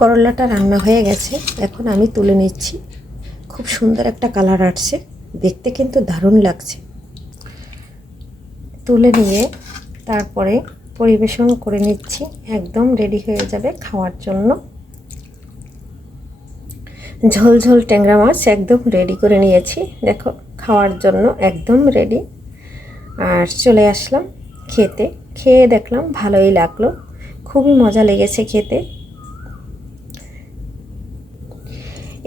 করলাটা রান্না হয়ে গেছে, এখন আমি তুলে নিচ্ছি। খুব সুন্দর একটা কালার আসছে, দেখতে কিন্তু দারুণ লাগছে। তুলে নিয়ে তারপরে পরিবেশন করে নিচ্ছি, একদম রেডি হয়ে যাবে খাওয়ার জন্য। ঝোল ঝোল ট্যাংরা মাছ একদম রেডি করে নিয়েছি, দেখো খাওয়ার জন্য একদম রেডি। আর চলে আসলাম খেতে, খেয়ে দেখলাম ভালোই লাগলো, খুবই মজা লেগেছে খেতে।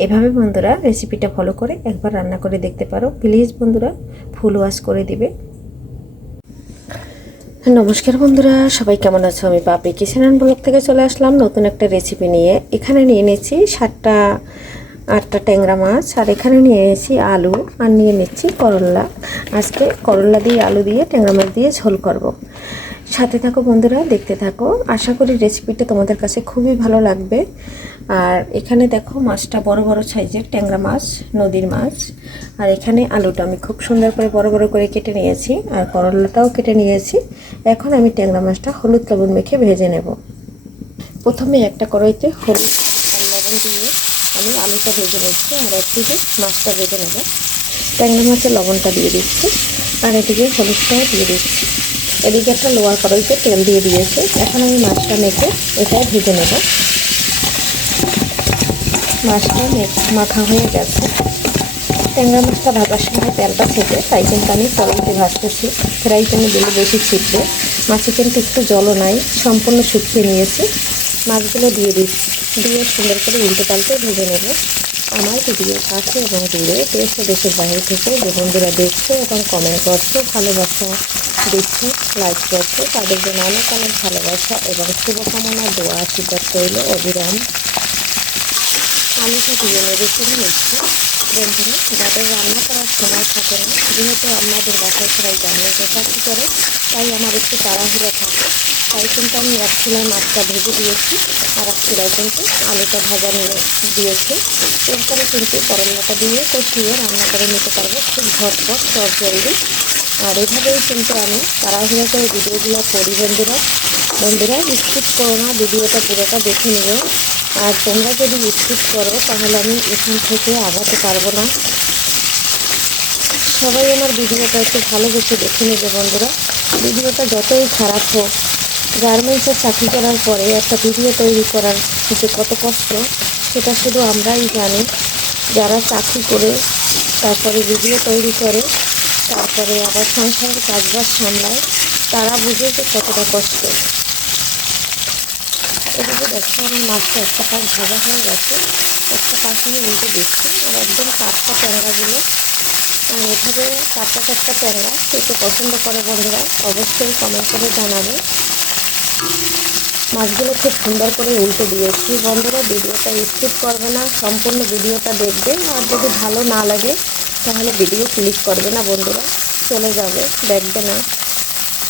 এভাবে বন্ধুরা রেসিপিটা ফলো করে একবার রান্না করে দেখতে পারো। প্লিজ বন্ধুরা ফুল ওয়াশ করে দিবে। নমস্কার বন্ধুরা, সবাই কেমন আছো? আমি পাপড়ি কিচেন অ্যান্ড ব্লগ থেকে চলে আসলাম নতুন একটা রেসিপি নিয়ে। এখানে নিয়ে নিয়েছি 7-8টা ট্যাংরা মাছ, আর এখানে নিয়ে নিয়েছি আলু, আর নিয়ে নিচ্ছি করলা। আজকে করলা দিয়ে আলু দিয়ে ট্যাংরা মাছ দিয়ে ঝোল করব। সাথে থাকো বন্ধুরা, দেখতে থাকো। আশা করি রেসিপিটা তোমাদের কাছে খুবই ভালো লাগবে। আর এখানে দেখো মাছটা বড় বড় সাইজের ট্যাংরা মাছ, নদীর মাছ। আর এখানে আলুটা আমি খুব সুন্দর করে বড় বড় করে কেটে নিয়েছি, আর করলাটাও কেটে নিয়েছি। এখন আমি ট্যাংরা মাছটা হলুদ লবণ মেখে ভেজে নেব। প্রথমে একটা কড়াইতে হলুদ আর লবণ দিয়ে আমি আলুটা ভেজে নিচ্ছি, আর একদিকে মাছটা ভেজে নেব। ট্যাংরা মাছের লবণটা দিয়ে দিচ্ছি, আর এদিকে হলুদটাও দিয়ে দিচ্ছি। এদিকে একটা লোয়ার কড়াইতে তেল দিয়ে দিয়েছে, এখন আমি মাছটা মেখে এটাই ভেজে নেব। মাছটা মাখা হয়ে গেছে। ট্যাংরা মাছটা ভাজার সময় তেলটা ছেঁকে, তাই কিন্তু আমি কড়াইতে ভাজতেছি। ফ্রাই প্যানে দিলে বেশি ছিটবে। মাছে কিন্তু একটু জলও নাই, সম্পূর্ণ শুকিয়ে নিয়েছি। মাছগুলো দিয়ে দিচ্ছি, দিয়ে সুন্দর করে উল্টে পাল্টে ভেজে নেব। আমার ভিডিও কাছে এবং দূরে, দেশ ও দেশের বাইরে থেকে যে বন্ধুরা দেখছো এবং কমেন্ট করছো, ভালোবাসা দিচ্ছো, লাইক করছো, তাদের জন্য অনেক অনেক ভালোবাসা এবং শুভকামনা, দোয়া, আশীর্বাদ রইল অবিরাম। আলুটা দিয়ে নেড়ে চেড়ে নিচ্ছি। বন্ধুরা, যাদের রান্না করার সময় থাকে না, যেহেতু আমাদের বাসায় সবাই জানিয়ে চাকরি করে, তাই আমার একটু তাড়াহুড়া থাকে। তাই কিন্তু আমি এক চুলায় মাছটা ভেজে দিয়েছি, আর এক চুলায় কিন্তু আলুটা ভাজা দিয়েছি। এরপরে কিন্তু করলাটা দিয়ে কষিয়ে রান্না করে নিতে পারবো খুব ঝটপট জলদি। আর এভাবেই কিন্তু আমি তাড়াহুড়া করে ভিডিওগুলো করি। বন্ধুরা স্কিপ করো না, ভিডিওটা পুরোটা দেখে নেবে। আর তোমরা যদি স্কিপ করো তাহলে আমি এখান থেকে আগাতে পারবো না। সবাই আমার ভিডিওটা একটু ভালোবেসে দেখে নেবে বন্ধুরা। ভিডিওটা যতই খারাপ হোক, গার্মেন্টসে চাকরি করার পরে একটা ভিডিও তৈরি করার যে কত কষ্ট, সেটা শুধু আমরাই জানি। যারা চাকরি করে তারপরে ভিডিও তৈরি করে, তারপরে আবার সংসারের কাজবাজ সামলায়, তারা বুঝে যে কতটা কষ্ট। এদিকে দেখো আমার মাছটা একটা পাশ ভাজা হয়ে গেছে, একটা পাশ আমি উল্টে দিচ্ছি। আর একদম টাটকা ট্যাংরাগুলো, আর এভাবে টাটকা টাটকা ট্যাংরা খেতে পছন্দ করে বন্ধুরা, অবশ্যই কমেন্ট করে জানাবে। মাছগুলো খুব সুন্দর করে উল্টে দিয়েছি বন্ধুরা। ভিডিওটা স্কিপ করবে না, সম্পূর্ণ ভিডিওটা দেখবে। আর যদি ভালো না লাগে তাহলে ভিডিও ক্লিক করবে না বন্ধুরা, চলে যাবে, দেখবে না।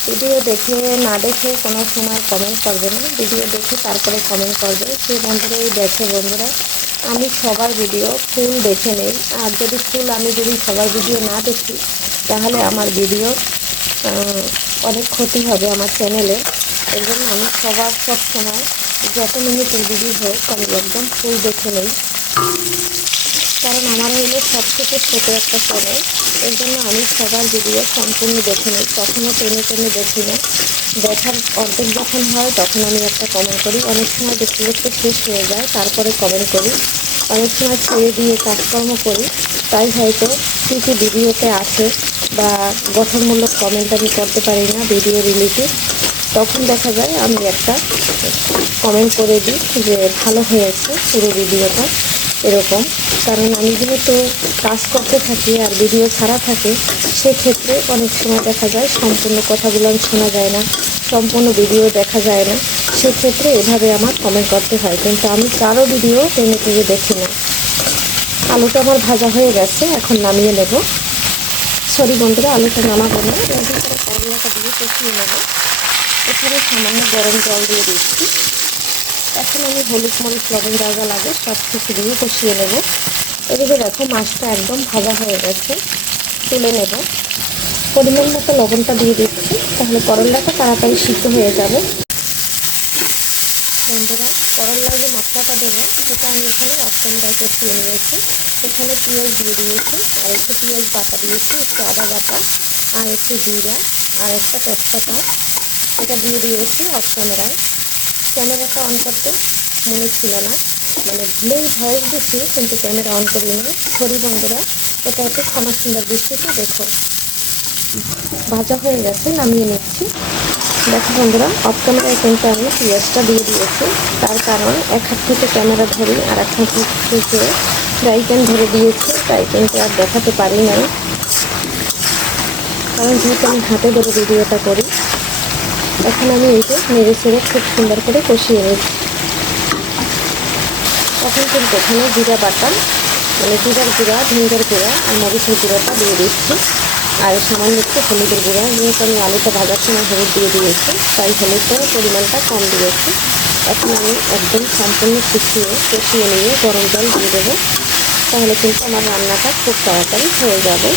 ভিডিও দেখে না দেখে কোনো সময় কমেন্ট করবে না, ভিডিও দেখে তারপরে কমেন্ট করবে। সেই বন্ধুরাই দেখে বন্ধুরা, আমি সবার ভিডিও ফুল দেখে নেই। আর যদি সবার ভিডিও না দেখি, তাহলে আমার ভিডিও অনেক ক্ষতি হবে আমার চ্যানেলে। এর জন্য আমি সব সময় যত মিনিটের ভিডিও হোক আমি একদম ফুল দেখে নেই, কারণ আমার হইলো সবথেকে ছোটো একটা চ্যানেল। এর জন্য আমি সবার ভিডিও সম্পূর্ণ দেখে নিই, কখনও টেনে দেখি না। দেখার অর্ধেক যখন হয় তখন আমি একটা কমেন্ট করি। অনেক সময় দেখতে দেখতে শেষ হয়ে যায়, তারপরে কমেন্ট করি। অনেক সময় ছেড়ে দিয়ে কাজকর্ম করি, তাই হয়তো কী কী ভিডিওতে আছে বা গঠনমূলক কমেন্ট আমি করতে পারি না ভিডিও রিলেটিভ। তখন দেখা যায় আমি একটা কমেন্ট করে দিই যে ভালো হয়েছে পুরো ভিডিওটা, এরকম। কারণ আমি যেহেতু কাজ করতে থাকি আর ভিডিও ছাড়া থাকে, সেক্ষেত্রে অনেক সময় দেখা যায় সম্পূর্ণ কথাগুলো শোনা যায় না, সম্পূর্ণ ভিডিও দেখা যায় না। সেক্ষেত্রে এভাবে আমার কমেন্ট করতে হয়, কিন্তু আমি কারো ভিডিও টেনে দেখি না। আলুটা আমার ভাজা হয়ে গেছে, এখন নামিয়ে নেব। সরি বন্ধুরা, আলুটা নামাবো না, এরকম করে করলাটা দিয়ে কষিয়ে নেব। এখানে সামান্য গরম জল দিয়ে দিচ্ছি। এখন আমি হলুদ মরিচ লবণ যা যা লাগে সব কিছু দিয়ে কষিয়ে নেব। এদিকে দেখো মাছটা একদম ভাজা হয়ে গেছে, তুলে নেব। পরিমাণ মতো লবণটা দিয়ে দিচ্ছি, তাহলে করলাটা তাড়াতাড়ি সিদ্ধ হয়ে যাবে। বন্ধুরা, করলার যে মশলাটা দেবো সেটা আমি এখানে অফ ক্যামেরায় কষিয়ে নিয়েছি। এখানে পেঁয়াজ দিয়ে দিয়েছি, আর একটু পেঁয়াজ বাটা দিয়েছি, একটু আদা বাটা, আর একটু জিরা, আর একটা তেজপাতা, এটা দিয়ে দিয়েছি অফ ক্যামেরায়। ক্যামেরাটা অন করতে মনে ছিল না, মানে ভুলেই ভয়েস দিচ্ছি কিন্তু ক্যামেরা অন করিনি। সরি বন্ধুরা, এটা একটু ক্ষমা সুন্দর দৃষ্টিতে দেখো। ভাজা হয়ে গেছে, নামিয়ে নিচ্ছি। দেখো বন্ধুরা, অফ ক্যামেরায় কিন্তু আমি পেঁয়াজটা দিয়ে দিয়েছি। তার কারণ এক হাত থেকে ক্যামেরা ধরি আর এক হাত থেকে ফ্রাই প্যান ধরে দিয়েছি, তাই কিন্তু আর দেখাতে পারি নাই। কারণ যেহেতু আমি হাতে ধরে ভিডিওটা করি। এখন আমি এই যে নেড়ে চেড়ে খুব সুন্দর করে কষিয়ে নিচ্ছি। এখন কিন্তু এখানে জিরা বাটা, মানে জিরার গুঁড়া, ধনিয়ার গুঁড়া আর মরিচের গুঁড়োটা দিয়ে দিচ্ছি। আর সামান্য একটু হলুদের গুঁড়া, যেহেতু আমি আলুটা ভাজার সময় হলুদ দিয়ে দিয়েছি, তাই হলুদের পরিমাণটা কম দিয়েছি। এখন আমি একদম সম্পূর্ণ কষিয়ে নিয়ে গরম জল দিয়ে দেবো, তাহলে কিন্তু আমার রান্নাটা খুব তাড়াতাড়ি হয়ে যাবে।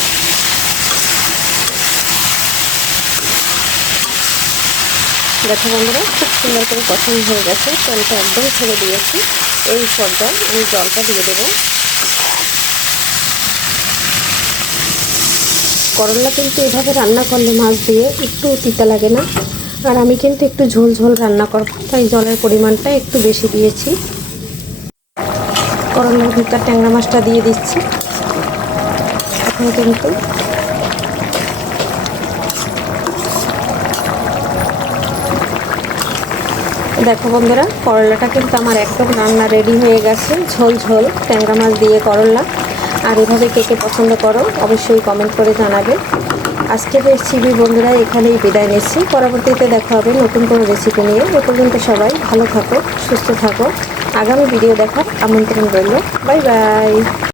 দেখো বন্ধুরা, খুব সুন্দর করে কষানো হয়ে গেছে, তেলটা একদম ছেড়ে দিয়েছি। এই পর্যায়ে আমি জলটা দিয়ে দেবো। করলা কিন্তু এভাবে রান্না করলে মাছ দিয়ে একটু তিতা লাগে না। আর আমি কিন্তু একটু ঝোল ঝোল রান্না করব, তাই জলের পরিমাণটা একটু বেশি দিয়েছি। করলার ভিতর ট্যাংরা মাছটা দিয়ে দিচ্ছি। এখন কিন্তু দেখো বন্ধুরা, করলাটা কিন্তু আমার একদম রান্না রেডি হয়ে গেছে। ঝোল ঝোল ট্যাংরা মাছ দিয়ে করলা। আর এভাবে কে কে পছন্দ করো অবশ্যই কমেন্ট করে জানাবে। আজকের রেসিপি বন্ধুরা এখানেই বিদায় নিচ্ছি। পরবর্তীতে দেখা হবে নতুন কোনো রেসিপি নিয়ে। এ পর্যন্ত সবাই ভালো থাকো, সুস্থ থাকো। আগামী ভিডিও দেখার আমন্ত্রণ রইল। Bye bye.